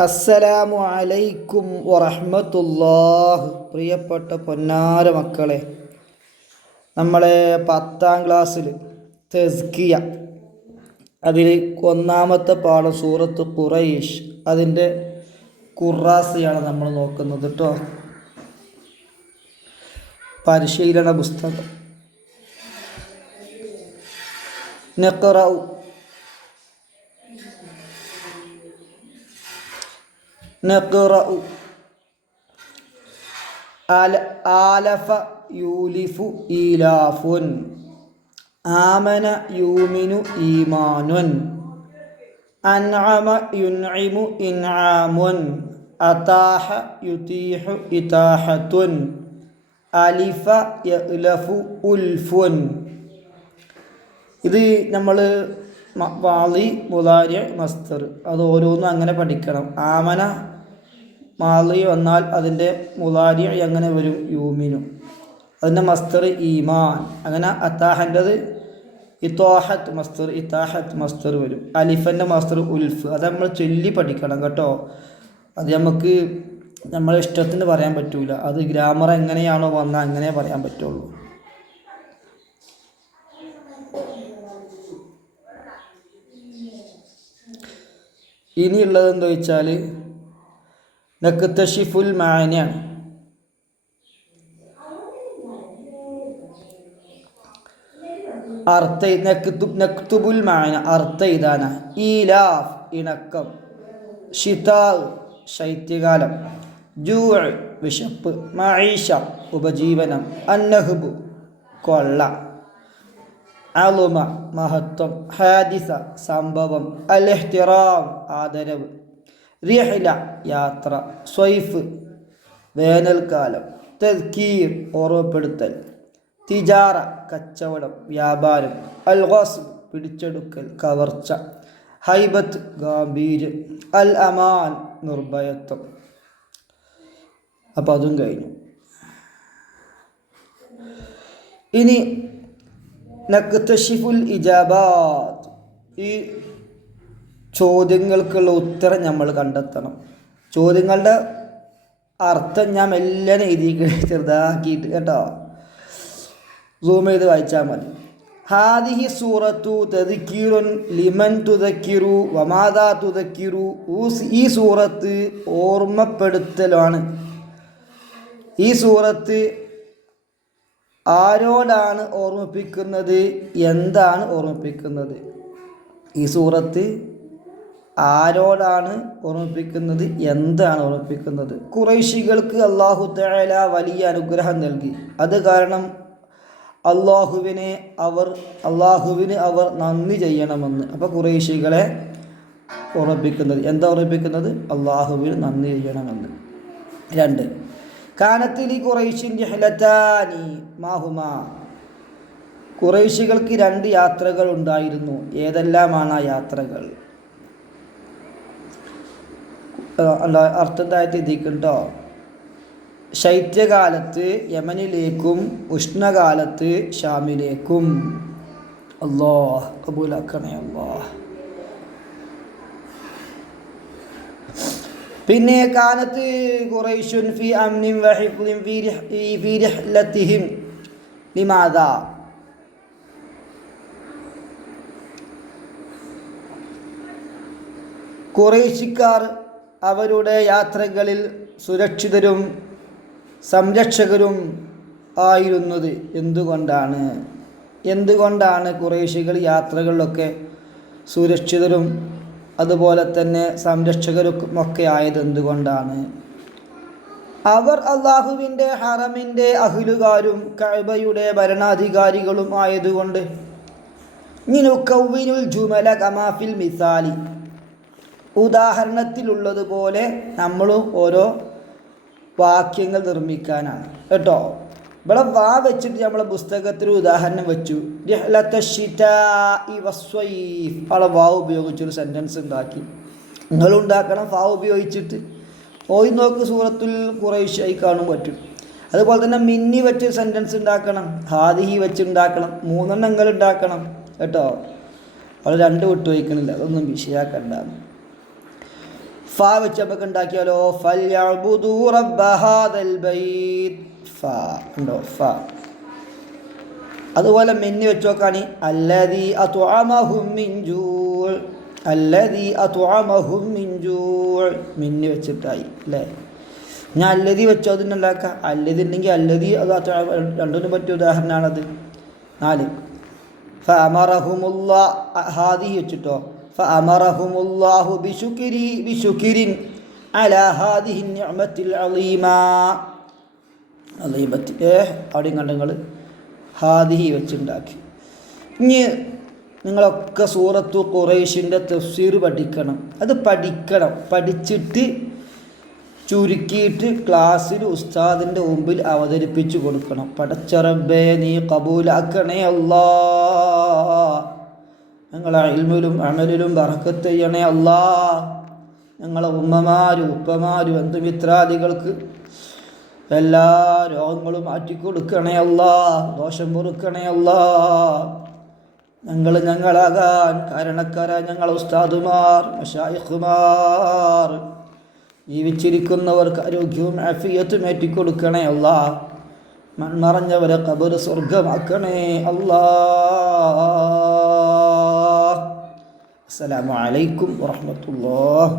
അസ്സലാമു അലൈക്കും വറഹ്മത്തുള്ളാഹ്. പ്രിയപ്പെട്ട പൊന്നാര മക്കളെ, നമ്മളെ 10ാം ക്ലാസ്സിൽ തസ്കിയ അതിൽ ഒന്നാമത്തെ പാഠം സൂറത്ത് ഖുറൈശ്, അതിൻ്റെ ഖുറാസിയാണ് നമ്മൾ നോക്കുന്നത് കേട്ടോ. പരിശീലന പുസ്തകം. നഖറഉ നഖറഉ ആലഫ യൂലിഫു ഈലാഫുൻ, ആമന യൂമിനു ഈമാനുൻ, അൻഅമ യുൻഇമു ഇൻആമുൻ, അതാഹ യുതീഹു ഇതാഹത്തുൻ, അലിഫ യഅ്ലഫു ഉൽഫുൻ. ഇത് നമ്മൾ മാളി മുളാരി മസ്തർ അത് ഓരോന്നും അങ്ങനെ പഠിക്കണം. ആമന മാളി വന്നാൽ അതിൻ്റെ മുളാരി എങ്ങനെ വരും? യൂമിനു. അതിൻ്റെ മസ്തർ ഈമാൻ. അങ്ങനെ അത്താഹൻ്റെത് ഇത്താഹത്ത് മസ്തർ, ഇത്താഹത്ത് മസ്തർ വരും. അലിഫൻ്റെ മസ്തർ ഉൽഫ്. അത് നമ്മൾ ചൊല്ലി പഠിക്കണം കേട്ടോ. അത് നമുക്ക് നമ്മളെ ഇഷ്ടത്തിന് പറയാൻ പറ്റൂല. അത് ഗ്രാമർ എങ്ങനെയാണോ വന്നാൽ അങ്ങനെ പറയാൻ പറ്റുള്ളൂ. ഇനിയുള്ളത് എന്താ വെച്ചാൽ നക്തഷിഫുൽ മാനിയാണ്. നക്തുബുൽ മാന അർത്ഥ ഇതാണ്. ഈലാഫ് ഇണക്കം, ഷിതാ ശൈത്യകാലം, ജൂ വിശപ്പ്, മഈഷ ഉപജീവനം, അന്നഹ്ബു കൊള്ള, അളുമ മഹത്വം, ഹാദിസ സംഭവം, അൽ ഇഹ്തിറാം ആദരവ്, റിഹ്ല യാത്ര, സ്വൈഫ് വേനൽക്കാലം, തദ്കീർ ഓർമ്മപ്പെടുത്തൽ, തിജാറ കച്ചവടം വ്യാപാരം, അൽ ഖസ്ബ് പിടിച്ചെടുക്കൽ കവർച്ച, ഹൈബത്ത് ഗാംഭീര്യം, അൽ അമാൻ നിർഭയത്വം. അപ്പം അതും കഴിഞ്ഞു. ഇനി നക്തഷിഫുൽ ഇജാബാത്ത്, ഈ ചോദ്യങ്ങൾക്കുള്ള ഉത്തരം നമ്മൾ കണ്ടെത്തണം. ചോദ്യങ്ങളുടെ അർത്ഥം ഞാൻ എല്ലാം എഴുതി ചെറുതാക്കിയിട്ട് കേട്ടോ, സൂം ചെയ്ത് വായിച്ചാൽ മതി. ഹാദിഹി സൂറത്തു തദ്കിറുൻ ലിമൻ തുദക്കിറു വമാദാ തുദക്കിറു. ഈ സൂറത്ത് ഓർമ്മപ്പെടുത്തലാണ്. ഈ സൂറത്ത് ആരോടാണ് ഓർമ്മിപ്പിക്കുന്നത്? എന്താണ് ഓർമ്മിപ്പിക്കുന്നത്? ഈ സൂറത്ത് ആരോടാണ് ഓർമ്മിപ്പിക്കുന്നത്? എന്താണ് ഓർമ്മിപ്പിക്കുന്നത്? ഖുറൈശികൾക്ക് അല്ലാഹു തആല വലിയ അനുഗ്രഹം നൽകി. അത് കാരണം അള്ളാഹുവിന് അവർ നന്ദി ചെയ്യണമെന്ന്. അപ്പോൾ ഖുറൈശികളെ ഓർമ്മിപ്പിക്കുന്നത് എന്താ? ഓർമ്മിപ്പിക്കുന്നത് അള്ളാഹുവിന് നന്ദി ചെയ്യണമെന്ന്. 2 കാനത്തിലി ഖുറൈശിൻ റിഹ്ലതാനി മാഹുമാ. ഖുറൈശികൾക്ക് 2 യാത്രകൾ ഉണ്ടായിരുന്നു. ഏതെല്ലാമാണ് ആ യാത്രകൾ? അർത്ഥം താഴ്ത്തി എത്തിക്കട്ടോ. ശൈത്യകാലത്ത് യമനിലേക്കും ഉഷ്ണകാലത്ത് ഷാമിലേക്കും. അല്ലാഹ് കബൂലാക്കണേ അല്ലാഹ്. പിന്നെ കാനത്ത് ഖുറൈശുൻ ഫി അംനിൻ വഹിഫ്ളിൻ ഫി റിഹ്ലതിഹിം ലിമാദാ. ഖുറൈശിക്കാർ അവരുടെ യാത്രകളിൽ സുരക്ഷിതരും സംരക്ഷകരും ആയിരുന്നത് എന്തുകൊണ്ടാണ് ഖുറൈശികൾ യാത്രകളിലൊക്കെ സുരക്ഷിതരും അതുപോലെ തന്നെ സംരക്ഷകരുമൊക്കെ ആയത് എന്തുകൊണ്ടാണ്? അവർ അള്ളാഹുവിൻ്റെ ഹറമിൻ്റെ അഹ്ലുകാരും കഅബയുടെ ഭരണാധികാരികളും ആയതുകൊണ്ട്. നിനുകവ്വിനുൽ ജുമല കമാ ഫിൽ മിസാലി. ഉദാഹരണത്തിലുള്ളതുപോലെ നമ്മളും ഓരോ വാക്യങ്ങൾ നിർമ്മിക്കാനാണ് കേട്ടോ. ഇവിടെ വാ വെച്ചിട്ട് നമ്മളെ പുസ്തകത്തിൽ ഉദാഹരണം വെച്ചു. അവിടെ വാ ഉപയോഗിച്ചൊരു സെൻറ്റൻസ് ഉണ്ടാക്കി. നിങ്ങളുണ്ടാക്കണം ഫാ ഉപയോഗിച്ചിട്ട്. പോയി നോക്ക്, സൂറത്തുൽ ഖുറൈശ് കാണാൻ പറ്റും. അതുപോലെ തന്നെ മിന്നി വെച്ച് സെൻറ്റൻസ് ഉണ്ടാക്കണം, ഹാദിഹി വെച്ച് ഉണ്ടാക്കണം, 3 നിങ്ങൾ ഉണ്ടാക്കണം കേട്ടോ. അവിടെ 2 വിട്ടു വയ്ക്കണില്ല, അതൊന്നും വിഷയാക്കണ്ട. ഫ വെച്ച് നമുക്ക് ഉണ്ടാക്കിയാലോ ഫൽയഅ്ബുദൂ റബ്ബ ഹാദൽ ബൈത്ത്. ഫ ഉണ്ടോ? ഫ. അതുപോലെ മിന്നി വെച്ച് നോക്കാണ് അല്ലദീ അത്അമഹും മിൻ ജൂഅ്. അല്ലദീ അത്അമഹും മിൻ ജൂഅ് മിന്നി വെച്ചിട്ടായി അല്ലേ. ഞാൻ അല്ലദീ വെച്ചോ അതിനുണ്ടാക്കാം. അല്ലദീ ഉണ്ടെങ്കിൽ അല്ലദീ അത് രണ്ടിനും പറ്റിയ ഉദാഹരണമാണത്. 4 ഫഅമറഹുമുല്ലാ ഹാദിഹി വെച്ചിട്ടോ ഫഅമറഹുമുല്ലാഹു ബിശുക്രിൻ അലാ ഹാദിഹി നിഅമത്തിൽ അളീമാ. അളീമത്തി അവിടെയും കണ്ടങ്ങൾ ഹാദിഹി വെച്ചുണ്ടാക്കി. ഇനി നിങ്ങളൊക്കെ സൂറത്തു ഖുറൈശിൻ്റെ തഫ്സീർ പഠിക്കണം. അത് പഠിച്ചിട്ട് ചുരുക്കിയിട്ട് ക്ലാസ്സിൽ ഉസ്താദിൻ്റെ മുമ്പിൽ അവതരിപ്പിച്ചു കൊടുക്കണം. പടച്ച റബ്ബേ നീ കബൂലാക്കണേ അല്ലാ, ഞങ്ങളെ ഇൽമിലും അമലിലും ബറക്കത്ത് ചെയ്യണേ അല്ലാ, ഞങ്ങളെ ഉമ്മമാരും ഉപ്പമാരും ബന്ധുമിത്രാദികൾക്ക് എല്ലാ രോഗങ്ങളും മാറ്റിക്കൊടുക്കണേ അല്ലാ, ദോഷം പൊറുക്കണേ അല്ലാ. ഞങ്ങളാകാൻ കാരണക്കാരായ ഞങ്ങളെ ഉസ്താദുമാർ മശായിഖുമാർ ജീവിച്ചിരിക്കുന്നവർക്ക് ആരോഗ്യവും ആഫിയത്തും ഏറ്റിക്കൊടുക്കണേ അല്ലാ. മൺമറഞ്ഞവരെ ഖബർ സ്വർഗമാക്കണേ അല്ലാ. അസ്സലാമു അലൈക്കും വറഹ്മത്തുള്ളാഹി.